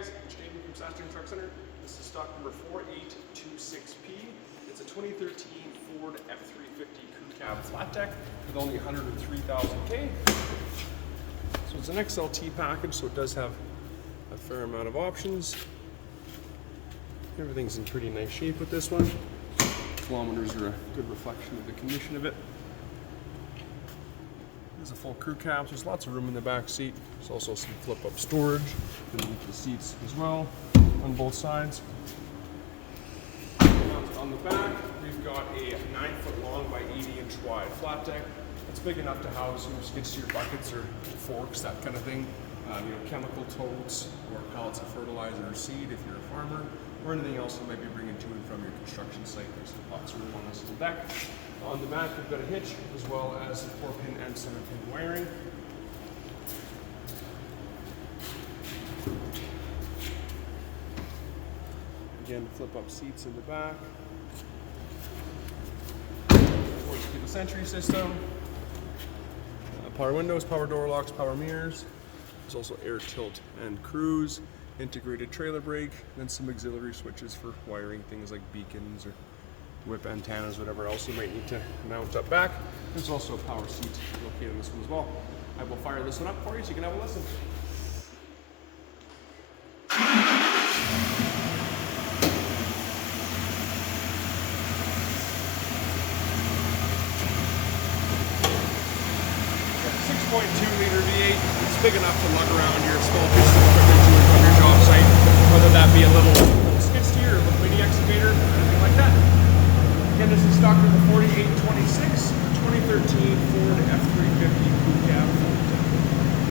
guys, I'm Jaden from Saskatoon Truck Centre. This is stock number 4826P. It's a 2013 Ford F350 crew cab flat deck with only 103,000 K. So it's an XLT package, so it does have a fair amount of options. Everything's in pretty nice shape with this one. Kilometers are a good reflection of the condition of it. There's a full crew cab, so there's lots of room in the back seat. There's also some flip-up storage beneath the seats as well on both sides. On the back, we've got a 9-foot long by 80-inch wide flat deck. It's big enough to house skid steer buckets or forks, that kind of thing. Chemical totes or pallets of fertilizer or seed if you're a farmer, or anything else you might be bringing to and from your construction site. There's lots of room on this little deck. On the back, we've got a hitch as well as 4-pin and 7-pin wiring. Again, flip-up seats in the back. The Sentry system. Power windows, power door locks, power mirrors. There's also air tilt and cruise, integrated trailer brake, and then some auxiliary switches for wiring things like beacons or whip antennas, whatever else you might need to mount up back. There's also a power seat located in this one as well. I will fire this one up for you so you can have a listen. .2 liter V8. It's big enough to lug around your small piece of equipment to and from your job site, whether that be a little skid steer or a little mini excavator or anything like that. Again, this is stock number 4826, 2013 Ford F350 crew cab.